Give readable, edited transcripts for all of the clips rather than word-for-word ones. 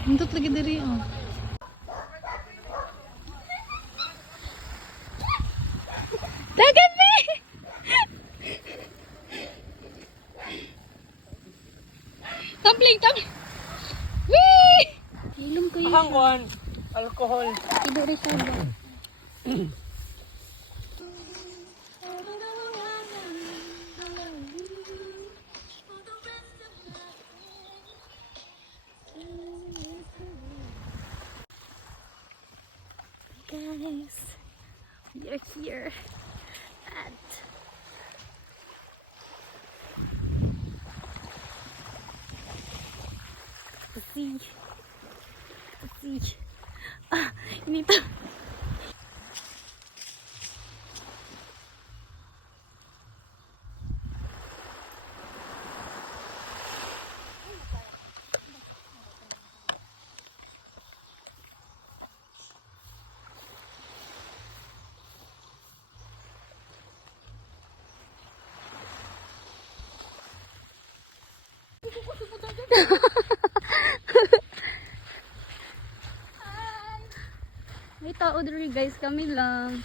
Hindot lagi diri oh. Dagan me. Tumbling. Wee! Ilom kayo. Hangwan, alcohol. Ibo rin po ba? Guys, we are here at the sea. Ini tuh. May tao dito guys, kami lang.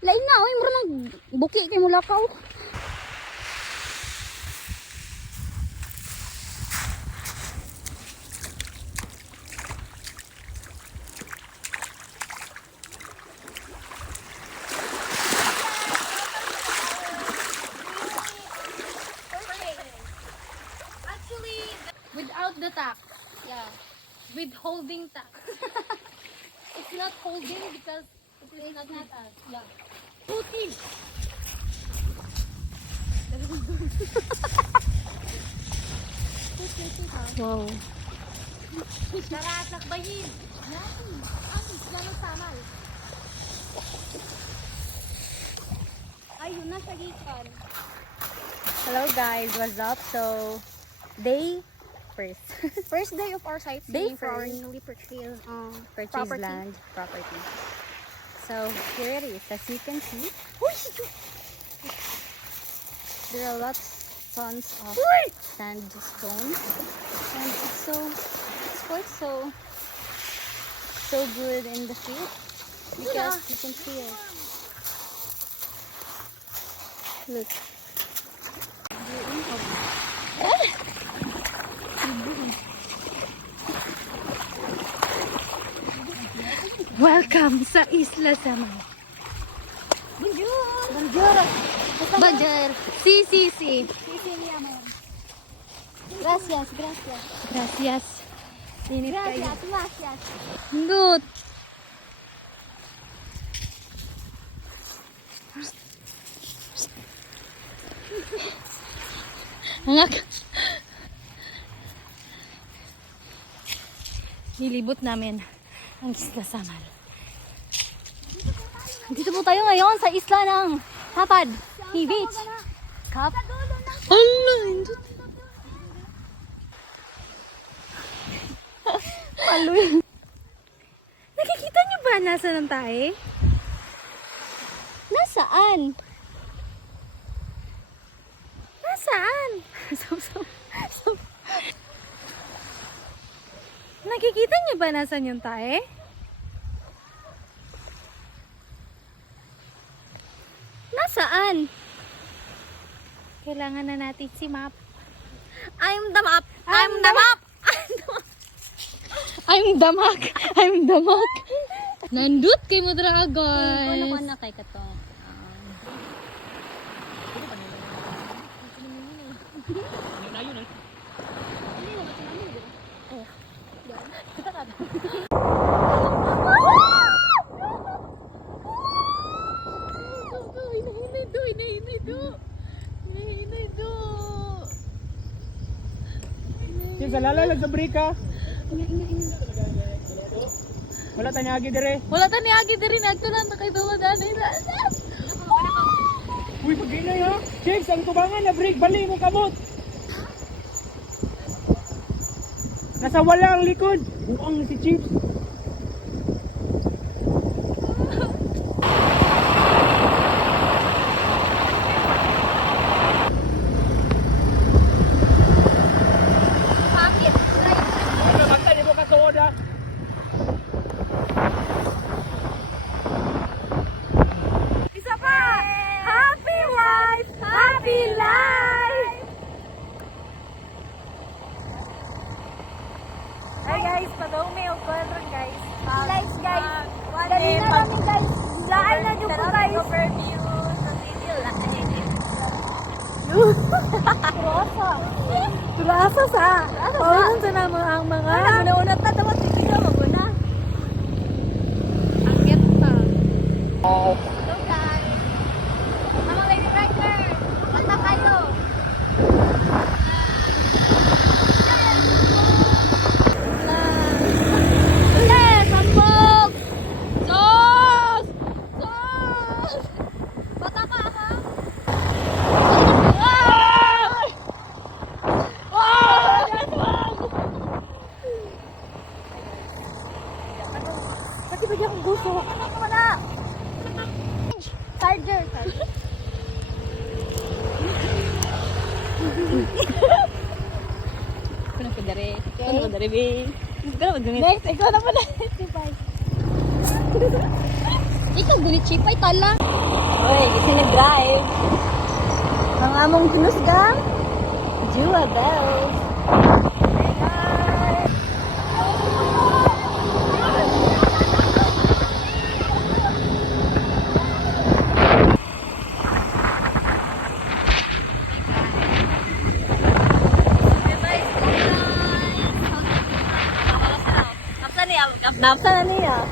Lain na, oy, mura nang buki kay mulakaw. Without the tack. Yeah. With holding tack. It's not holding because it is not us. Yeah. Putin. Wow. Tara, sakbayin. Ayun na sa gikan. Hello guys, what's up? So, day first day of our sightseeing for our newly purchased land property. So here it is. As you can see, there are tons of sandstones, and it's quite so good in the field because you can see it. Look. Welcome sa Isla Samar. Bonjour. Bonjour. Si. Gracias. Init kayo. Gracias. Good. Hangak. Nilibot namin ang Isla Samar. Dito po tayo ngayon sa isla ng Hapad Beach. Kap. Hala, hindot. Paluin. Nakikita niyo ba nasa ng tae? Nasaan? Nakikita niyo ba nasan yung tae? Nasaan? Kailangan na natin si map. I'm the map. Nandut kay mo dra guys. Kuno na kay kato. Sa lalalag sa brika. Wala tanyagi dire nagtunan na kay tumadan. Uy, pagingay ha. Chips, ang tubangan na break, bali mo kamot. Nasa wala ang likod. Buang na si Chips. Asa sa? Paunan sa naman ang mga... Una-unat na, dapat bibigyan mo muna. Ang get pa. Hello guys. Mga lady rider. Kanta kayo. Ulit, sambog. Sos! Sos! Bata ka ha? Pati ba akong gusto? Wala. Charger. Kuno ko dere. Kuno ko dere be. Kuno ko dere. Next, ikaw na pala. Chipay. Ikaw dili chipay tala. Oy, kasi nag-drive. Ang among kinusgang Jua Bells. Napsa na niya.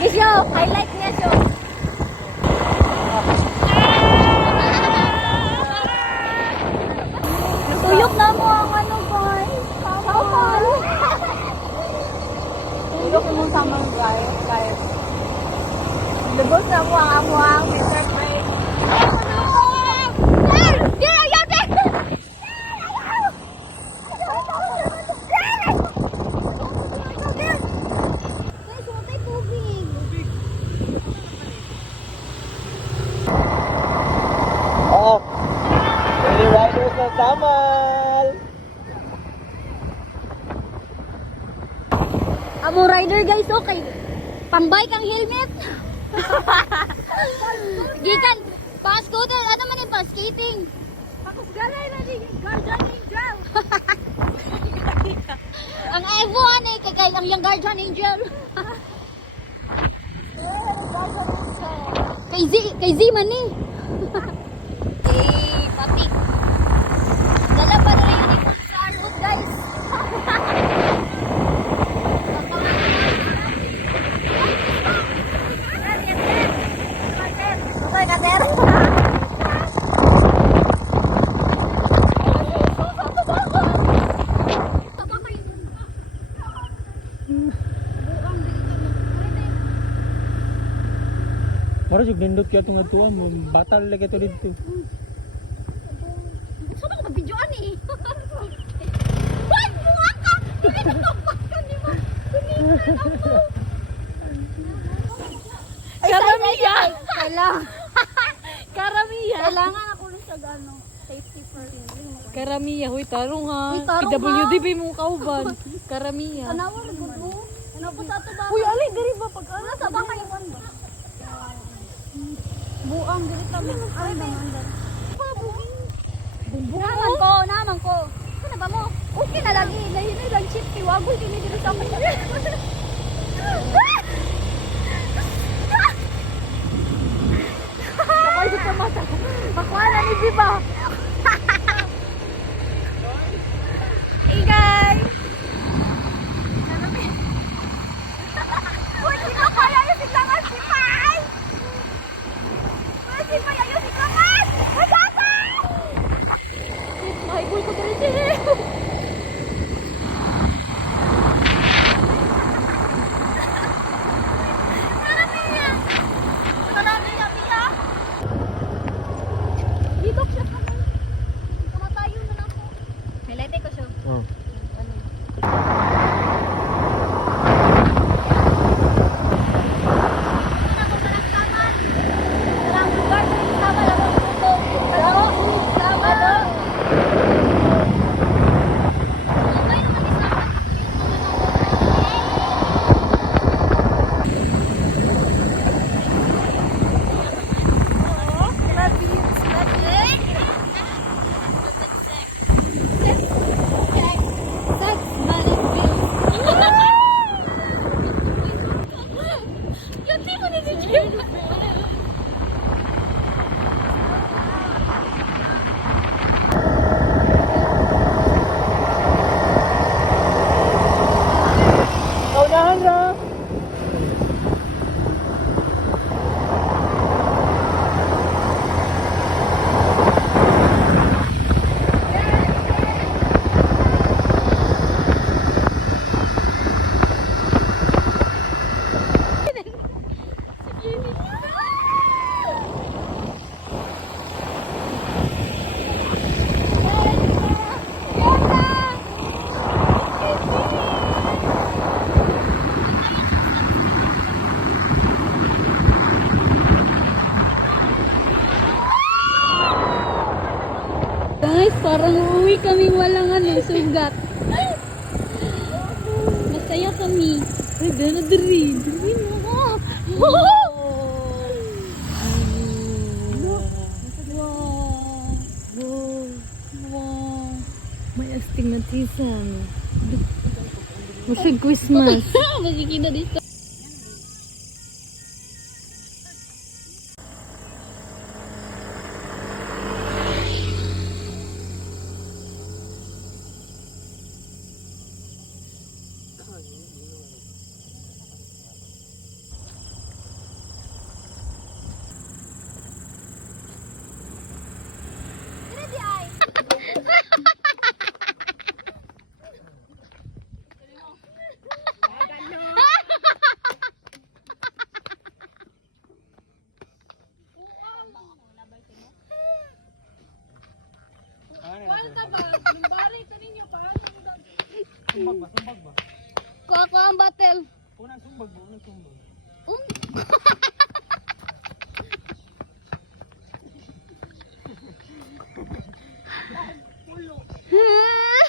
Gisyo, highlight niya siyo. Tuyok na mo ang ano guys. Kapal. Tuyok mo sa mga guys. Lubos na mo ang amuang Mr. Craig. Lady Riders ng Samal! Amo rider guys, okay. Pambike ang helmet. Gikan, pa-scooter, ano man yung pa-skating? Pakusgalay na ni Guardian Angel. Ang Evo ano eh, kagay ang yung Guardian Angel. Kay Z man eh. Patik. Dala pa rin yung uniform sa road guys. Okay, kater. Mara jug nindot kaya itong atuan mo. Batal lagi ito dito. Saan ako mag-videoan eh? Wag! Bunga ka! Hindi ka tapak ka, di ba? Karamiya! Kailangan. Karamiya! Kailangan ako rin sa gano. Safety first. Karamiya, huy tarong ha. Huy, tarong ha. PWD ba yung kauban? Karamiya. Tanawar ko mo. Ano po sa ito ba? Uy, alay, diri ba pag ano? Sa ba kayo ba? Buang, dili kami. Ay, naman. Naman ko, naman ko. Ano ba mo? Okay na lagi. Nahinay lang chip. Tiwagoy, dinidili sa akin. Kapay sa mata. Makuha na ni Biba. Hey guys! Uy, sino kaya yung siglangan si Pai? Uy, si Pai yung siglangan! Magata! Mahigul ko diri siya. Marami niya, Mia! Dito siya kami. Kamatayo na ako. Highlight ko siya. Oh. Walang lugar sa guys, parang uuwi kaming walang sugat. Masaya kami. Ay, gano'n diri. Diri mo. Wow. May asting na tisan. Masig Christmas. Magkikita dito. Sumbag ba? Kuha ang battle. Unang sumbag ba? Unang sumbag.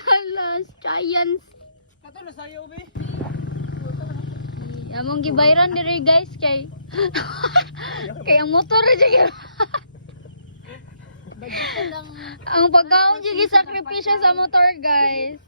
Hala, giants. Kato na sayo, be. Among gibayran dire guys kay ang motor jud. Ang pagkaon jud sakripisyo sa motor guys.